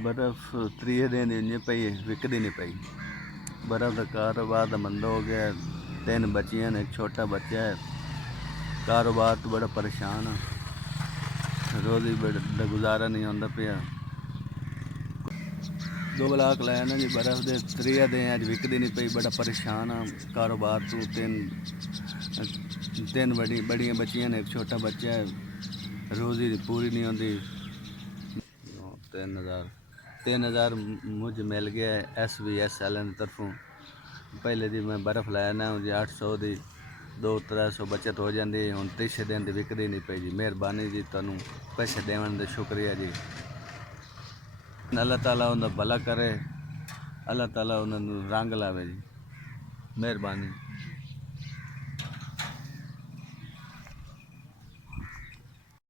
बर्फ़ 3 दिन इन्नी पई विकदी नहीं पई। बर्फ़ का कारोबार तो मंदा हो गया। 3 बच्चियां ने, एक छोटा बच्चा है। कारोबार तो बड़ा परेशान है। रोज़ी बड़ा गुजारा नहीं होंदा पिया। 2 लाख लाया ना जी बर्फ़ दे, 3 दिन अज विकदी नहीं पई। बड़ा परेशान हाँ कारोबार तो। 3 बड़ियां बच्चियां ने, एक छोटा बच्चा है। रोज़ी पूरी नहीं होंदी। 3,000 मुझे मिल गया है SVS वाले की तरफों। पहले दी मैं बर्फ़ लाया ना जी 800 दी 200-300 बचत हो जाती। हुण 3 दिन दी विकदी नहीं पई जी। मेहरबानी जी, तुहानू पैसे देवन दे शुक्रिया जी। अल्लाह ताला उन्दा भला करे, अल्लाह ताला उन्होंने रंग लावे जी। मेहरबानी।